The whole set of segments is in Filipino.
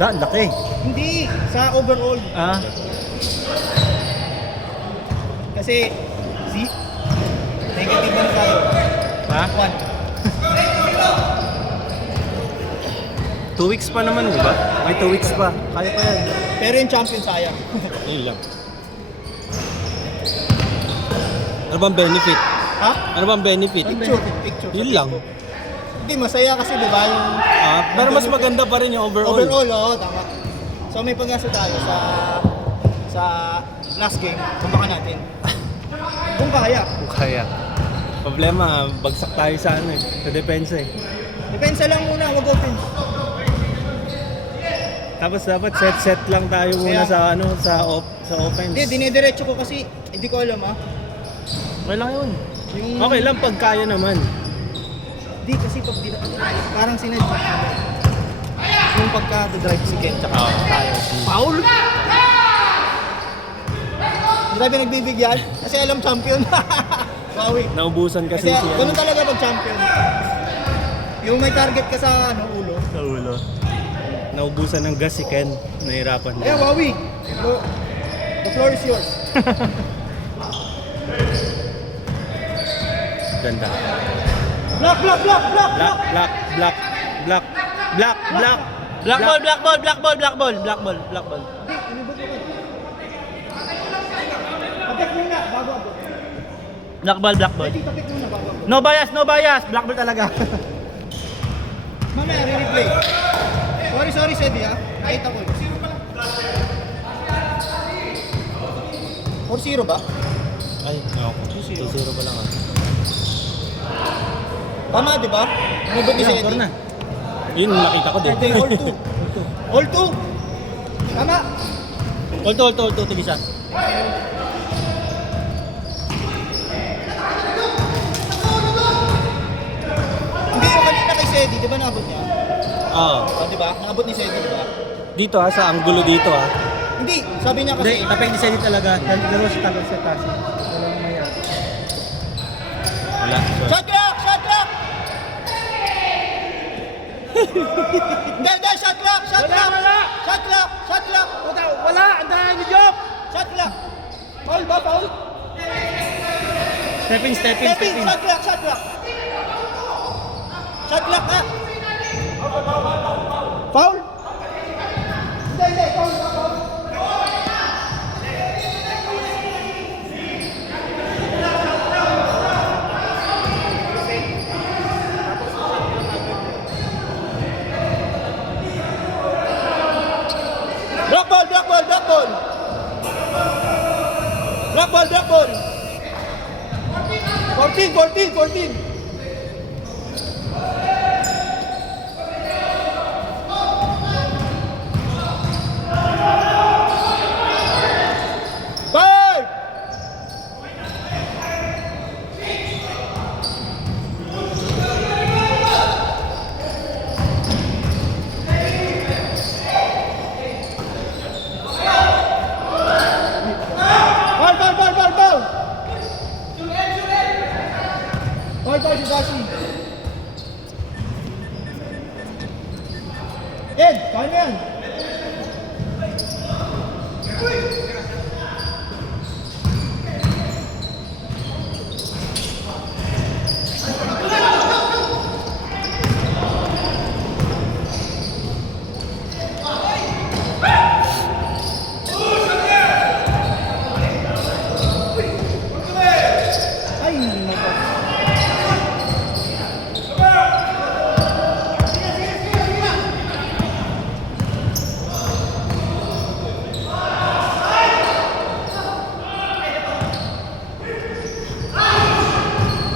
Wala, laki. Hindi, sa overall. Kasi, negative na tayo. Ha? 2 weeks pa naman, di ba? May 2 weeks pa. Kaya pa yan. Pero yung champion sayang. Yun lang. Ano bang benefit? Ha? Ano bang benefit? Picture. Yun lang. Hindi, masaya kasi di ba yung... Pero mas maganda pa rin yung overall. Overall, oo, tama. So may pag-asa tayo sa last game, kumbakan natin. Kung kaya. Kung kaya. Problema, bagsak tayo sa ano eh. Sa depensa eh. Depensa lang muna, wag offense. Tapos dapat set lang tayo muna sa ano sa offense. Hindi, dinidiretso ko kasi hindi ko alam Okay lang yun. Yung... Okay lang pag kaya naman. Hindi kasi pag parang sinadya. Yung pagka-drive si Ken tsaka tayo. Foul! Grabe nagbibigyan kasi alam champion. Bawi. Naubusan kasi Kasi siya. ganun talaga pag champion. Yung may target ka sa ulo. Sa ulo. Naubusan ng gas si Ken. Nahirapan Eh, din. Wawi. The floor is yours. Ganda. Block! Black ball. Tapik muna, bago ako. Black ball. Tapik muna, bago ako. No bias. Black ball talaga. Mamaya, re-replay. Sorry, Sedi ha. Nakita ko. 4-0 ba? Ay, ako. 2-0 pa lang ah. Tama, di ba? Umubot ni Sedi. na. Yun, nakita ko din. Okay, all 2. Tama. All to tigisa. Hindi yung kanina kay Sedi, di ba naabot niya? Oo. Di ba? Naabot ni Sedi, di ba? Dito sa anggulo dito Hindi, sabi niya Hindi, kasi... tapay ni Sedi talaga. Dalawa si Tagal sa Tasi. Walang maya. Wala. Shot clock! Hindi, shot clock! Wala! Shot clock! Wala! Ang dahil ni Job! Shot clock! Foul ba? Foul? Stepping. Shot clock! Shot clock ha! Foul? Hindi, foul. Black ball. 14. Five. Ball si Dasi. Ed, kanya yan. Ay, nako.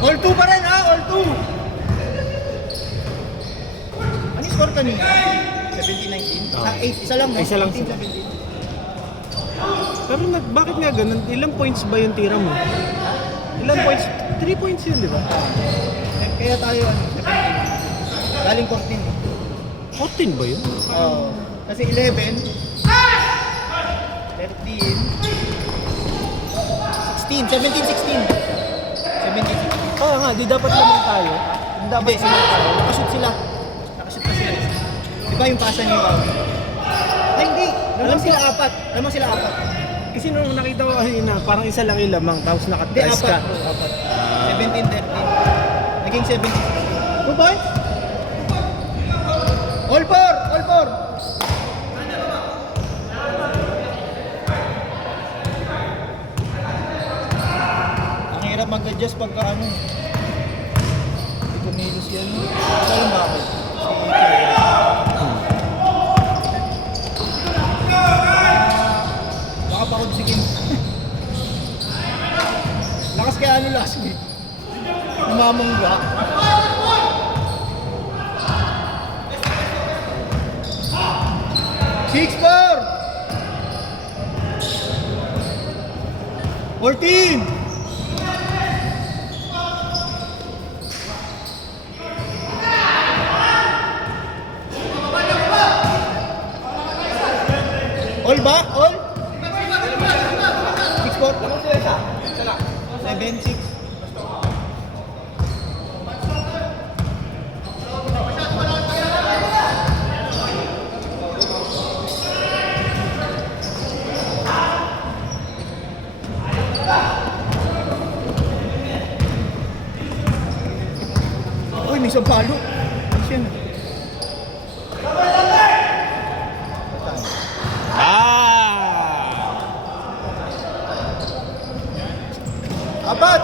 All 2 pa rin ha, all 2. Ano yung score kanina? 17-19? 8, isa lang no? Isa lang 18, sila. 17. Pero bakit nga ganun? Ilang points ba yung tira mo? Ilang points? 3 points yun, di ba? Kaya tayo 17. Galing 14. 14 ba yun? Oo. Kasi 11. 13. 16. 17-16. 17-16. Oo nga, di dapat naman tayo. Hindi, sila. Nakashoot sila. Nakashoot pa sila. Di ba yung pasa ni Wawi? Ay, hindi. Alam sila apat. Alam sila apat. Kasi nung nakita ko kanina, parang isa lang yung lamang, tapos Hindi, nakatrace apat. ka. Apat. 17-13. Naging 17. 2 points? All four! All four! Ang hirap mag-adjust pagka ano. Hindi kumilos yan. Alam bakit? Baka pakod si Kim. Lakas kaya ano last week. Namamangga. Six, 14! All ba? All? 6-4? 7-6. Uy, may isang palo. Ayos yan. Ah! Apat!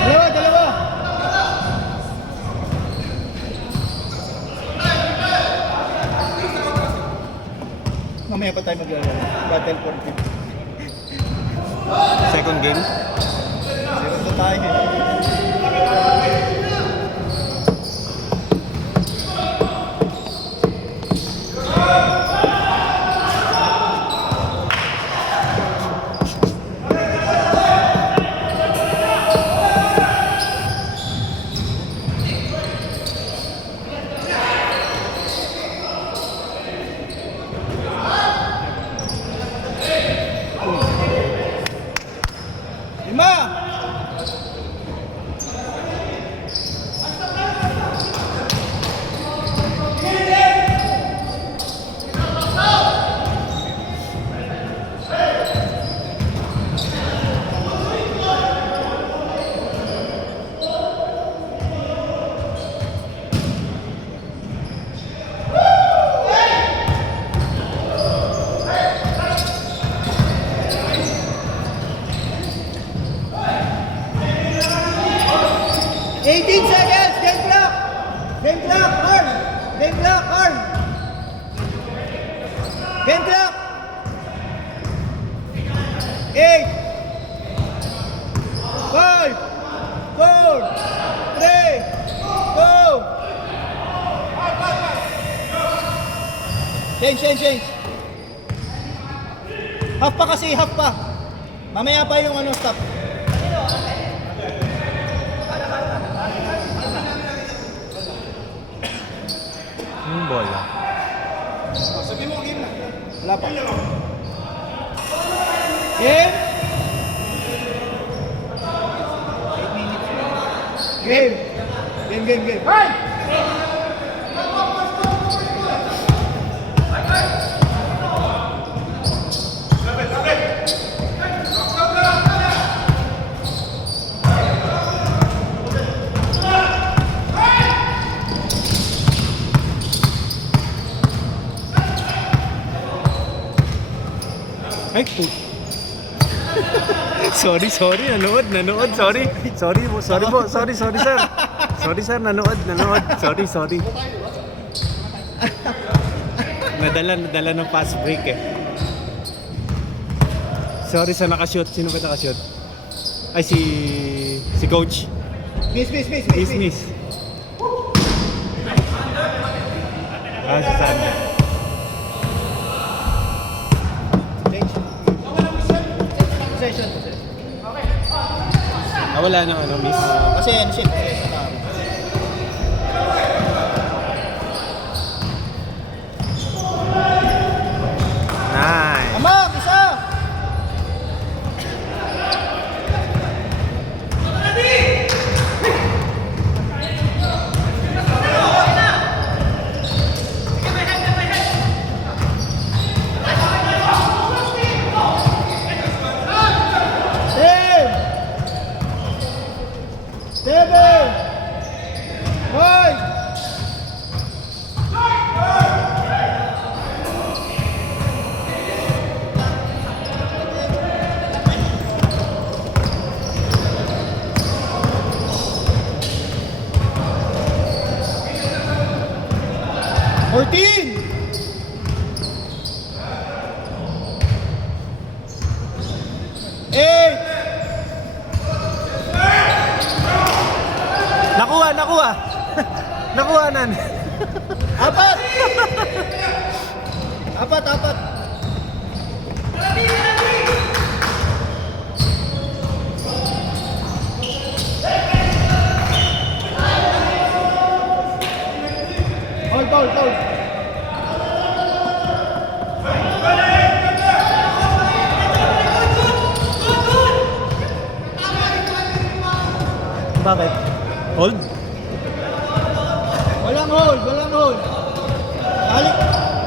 Dalawa, dalawa! Mamaya pa tayo maglalaro. Battle for team. Second game. Meron pa tayo eh. Lima! Eighteen seconds! Game clock! Game clock! Arm! Game clock! Arm! Game clock! 8 5 4 3 2 Change! Half pa kasi, half pa. Mamaya pa yung ano, stop. Yung bola. Wala pa. Game? 8 minutes. Game. Ay, put. sorry, nanood, sorry po, sorry sir. Sorry sir, nanood, sorry. Nadala ng fast break eh. Sorry sa nakashoot, sino ba nakashoot? Ay, si coach. Miss. Ah, si Sander. Possession. Ah, wala nang ano, miss. Kasi ano siya, sa tao. yan. Apat! Apat. Foul. Bakit? Hold. Walang hold.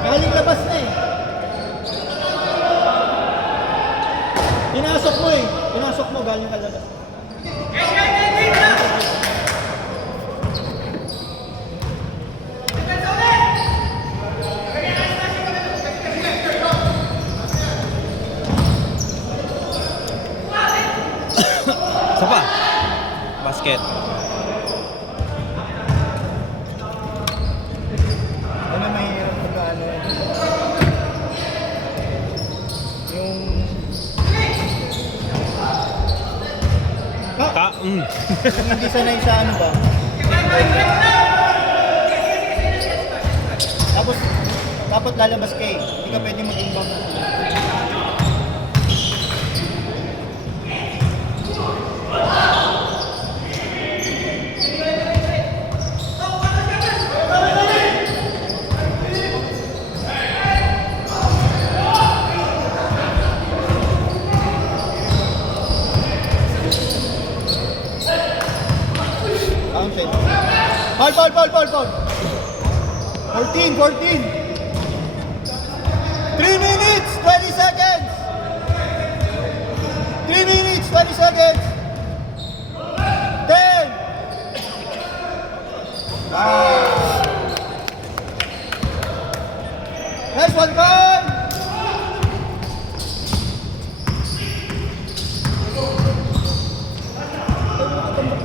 Galing labas na eh. Pinasok mo, galing ka labas. Isa pa. Basket. Ano mahirap pag ano yung yung hindi sanay sa ano ba? Tapos dapat lalabas ka eh. Hindi ka pwede mag-imbang. Counted. Foul. 14. 3 minutes, 20 seconds. 3 minutes, 20 seconds. 10. Nice one, guys.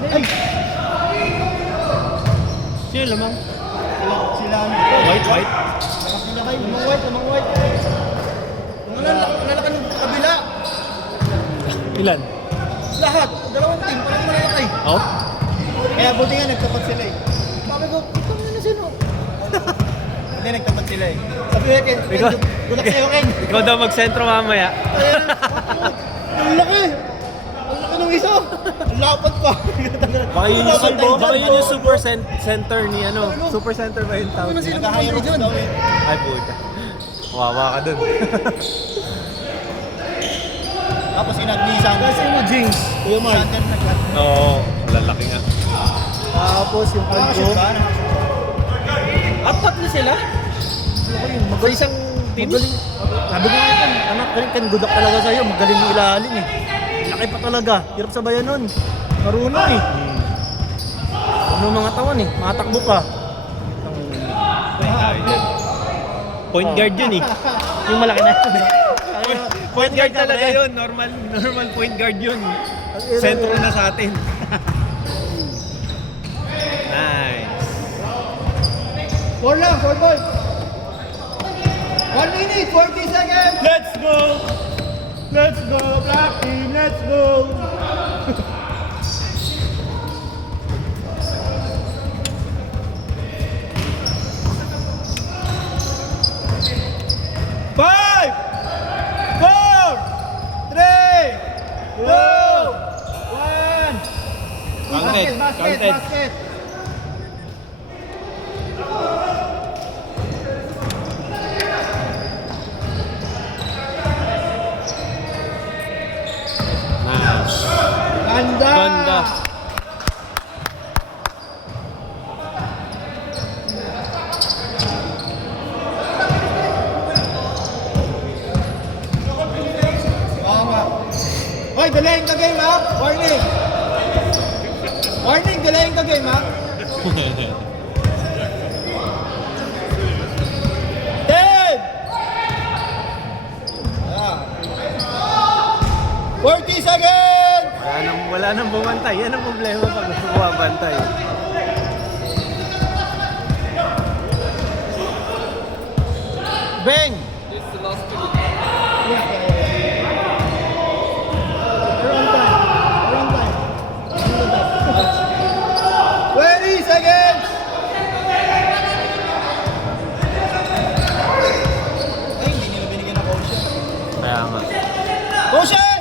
Ay! Sino lamang? Sila ano? White. Sila kayo, lamang white. Kung nalakan ng kabila, Ilan? lahat, dalawang team, parang malalakay. Oh? Kaya buti nga nagtapat sila eh. Sabi ko, ito na sino? Hindi nagtapat sila eh. Sabi ko, Ken, gulak sa'yo, Ken. Ikaw daw magsentro mamaya. Ang laki! Ang laki ng isa! Ang lapad pa! Baka yun yung super center ni ano. Super center ba yung tawag? Ano sino nagkahayro dyan? Ay, puta. Wawa ka dun. Tapos inagnisan. Kasi mo, James. Kuya Mark. Oo, lalaki nga. Tapos yung Algo. Apat na sila? Sa isang team? Magaling. Sabi ko nga yan, anak, kan gudak talaga sa'yo. Magaling yung ilalim eh. Laki pa talaga. Hirap sabayan nun. Marunong eh. Ano mga tawan eh. Matakbo pa. Point guard yun eh. Yung malaki na. Point guard talaga yun. Normal point guard yun. Sentro na sa atin. Nice. 4 lang, 4 balls. 1 minute, 40 seconds. Let's go! Let's go, Black Team! Let's go! Five, 4, 3, 2, 1. Counted. Basket. Nice. Ganda. Tama. Hoy, delaying the game ha. Warning, delaying the game ha. 10. 40 seconds. Wala nang bumantay. Yan ang problema pag bumabantay. Bang. Around time. 20 seconds. Koshen!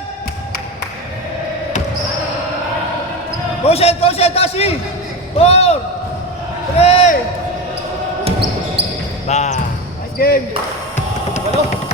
Koshen, Koshen, Tashi! 4! 3! Ba. Nice game! Ano?